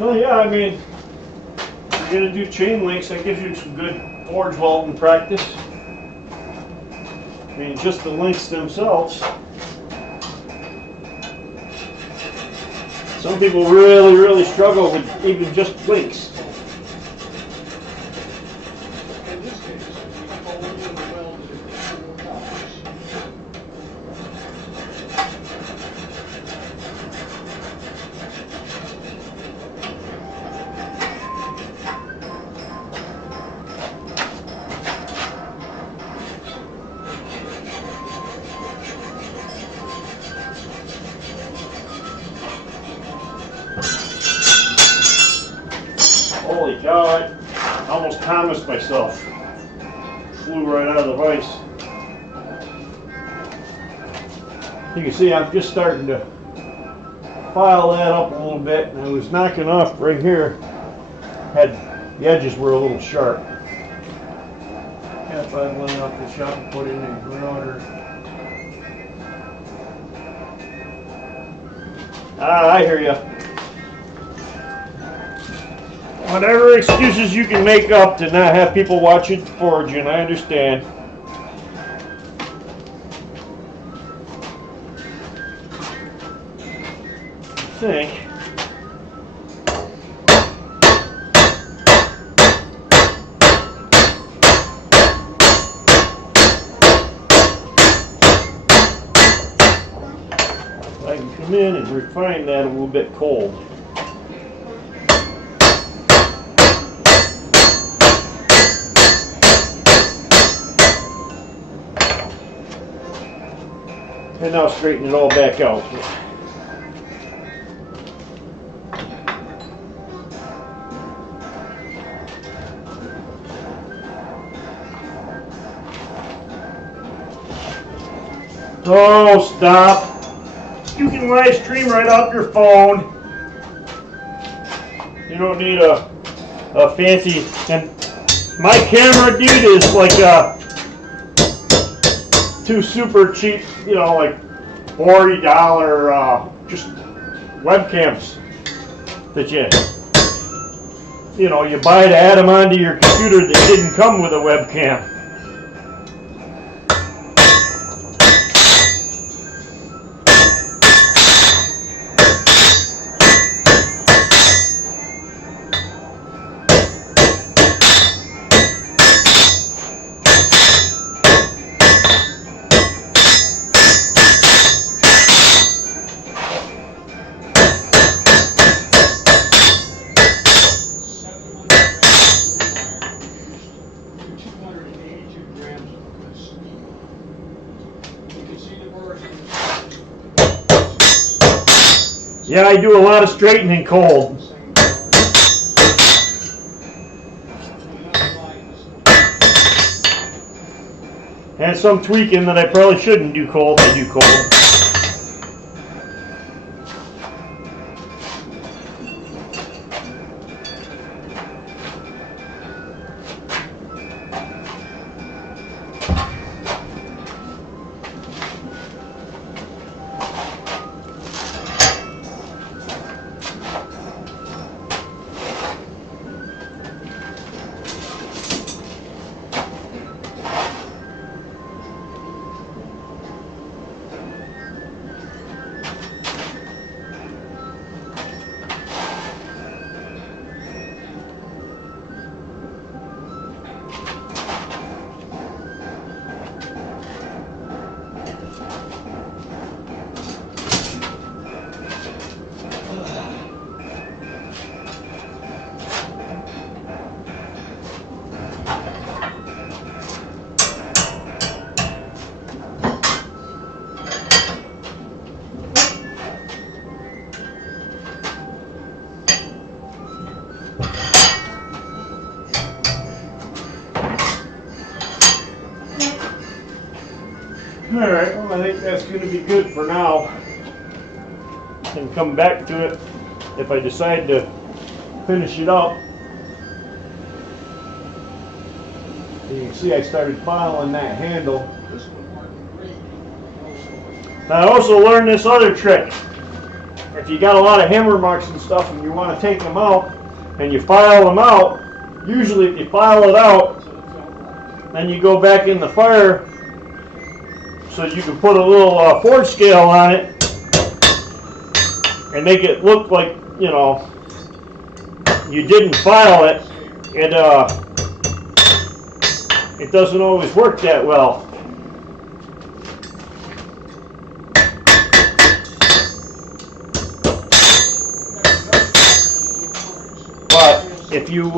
Well, yeah, I mean, if you're gonna do chain links, that gives you some good forge welding practice. I mean, just the links themselves. Some people really, really struggle with even just links. In this case, we fold in the weld into 4 times. Holy cow, I almost Thomased myself. Flew right out of the vise. You can see I'm just starting to file that up a little bit, and I was knocking off right here. The edges were a little sharp. If I went off the shop and put in a grounder. I hear ya. Whatever excuses you can make up to not have people watch it foraging, I understand. I think. I can come in and refine that a little bit cold. And now straighten it all back out. Oh, stop. You can live stream right off your phone. You don't need a fancy, and my camera, dude, is like two super cheap, you know, like $40 just webcams that you know, you buy to add them onto your computer that didn't come with a webcam. Yeah, I do a lot of straightening cold. And some tweaking that I probably shouldn't do cold, I do cold. Alright, well I think that's going to be good for now. And come back to it if I decide to finish it up. You can see I started filing that handle. I also learned this other trick. If you got a lot of hammer marks and stuff and you want to take them out and you file them out, usually if you file it out, then you go back in the fire so you can put a little forge scale on it and make it look like, you know, you didn't file it. It doesn't always work that well. But if you,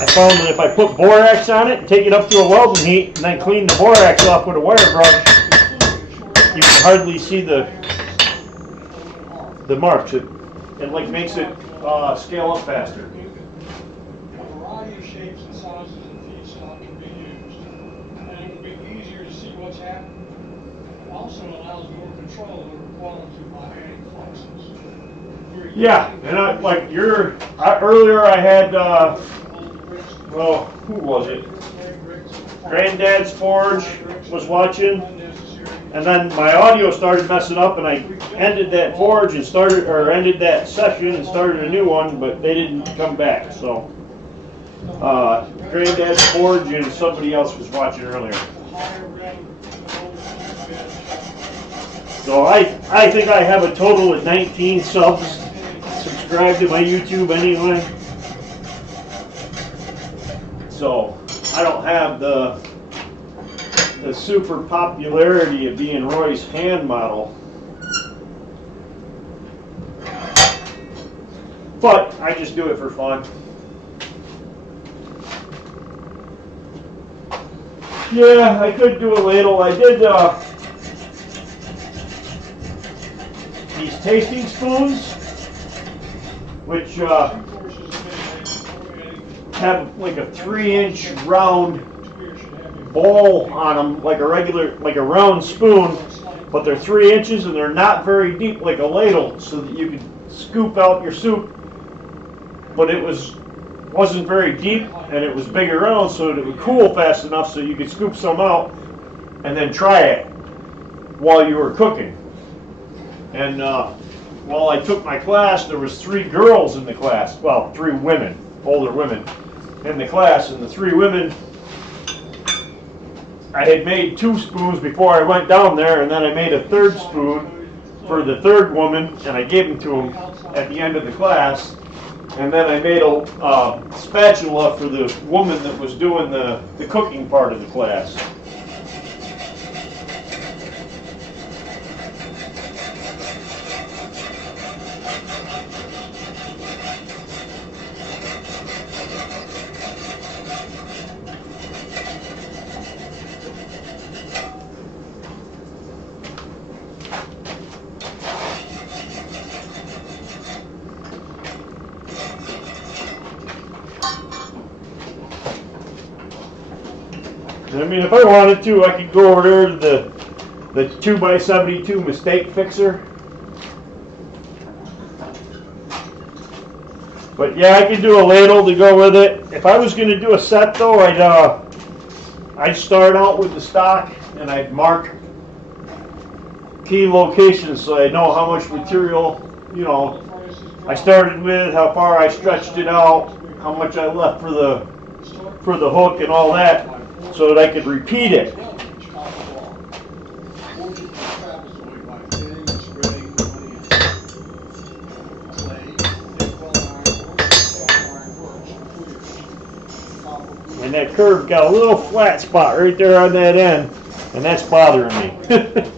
I found that if I put borax on it, take it up to a welding heat, and then clean the borax off with a wire brush, you can hardly see the marks. It like makes it scale up faster. A variety of shapes and sizes and feedstock can be used, and it will be easier to see what's happening. It also allows more control over the quality by adding fluxes. Yeah, and earlier I had, well, who was it? Granddad's Forge was watching, and then my audio started messing up, and I ended that forge and ended that session and started a new one, but they didn't come back. So, Granddad's Forge and somebody else was watching earlier. So I think I have a total of 19 subs subscribed to my YouTube anyway. So I don't have the super popularity of being Roy's hand model. But I just do it for fun. Yeah, I could do a ladle. I did these tasting spoons, which have like a 3-inch round bowl on them, like a round spoon, but they're 3 inches and they're not very deep like a ladle, so that you could scoop out your soup. But it wasn't very deep, and it was big around, so it would cool fast enough so you could scoop some out and then try it while you were cooking. And while I took my class, there was 3 girls in the class, well, 3 women, older women in the class, and the 3 women, I had made 2 spoons before I went down there, and then I made a 3rd spoon for the 3rd woman, and I gave them to them at the end of the class. And then I made a spatula for the woman that was doing the cooking part of the class. I mean, if I wanted to, I could go over there to the 2x72 mistake fixer. But yeah, I could do a ladle to go with it. If I was going to do a set though, I'd start out with the stock and I'd mark key locations so I know how much material, you know, I started with, how far I stretched it out, how much I left for the hook and all that, so that I could repeat it. And that curve got a little flat spot right there on that end, and that's bothering me.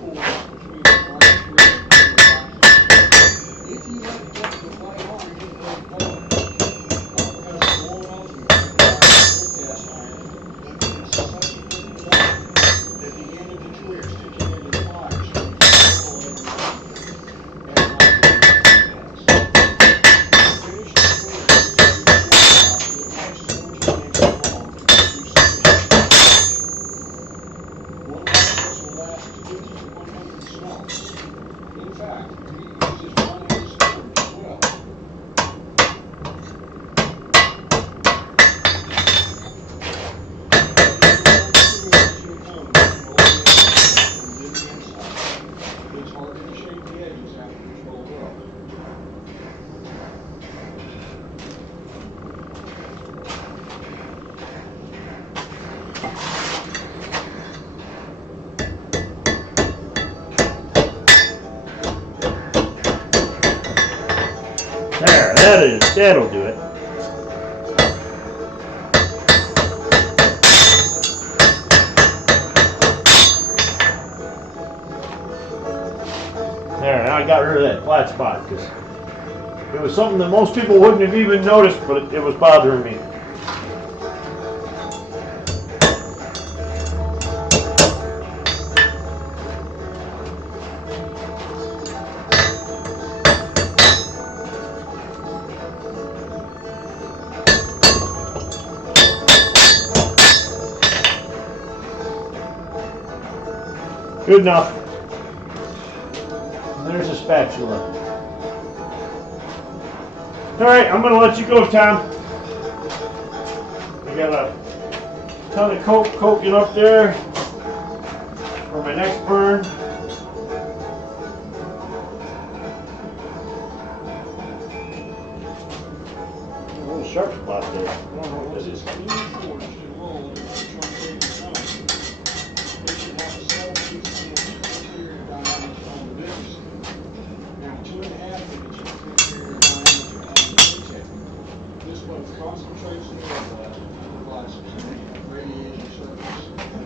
There, that'll do it. There, now I got rid of that flat spot because it was something that most people wouldn't have even noticed, but it was bothering me. Good enough. And there's a spatula. Alright, I'm going to let you go, Tom. I got a ton of coke coking up there for my next burn. A little sharp spot there. I don't know what this is.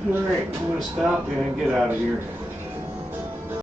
Alright, I'm going to stop and get out of here.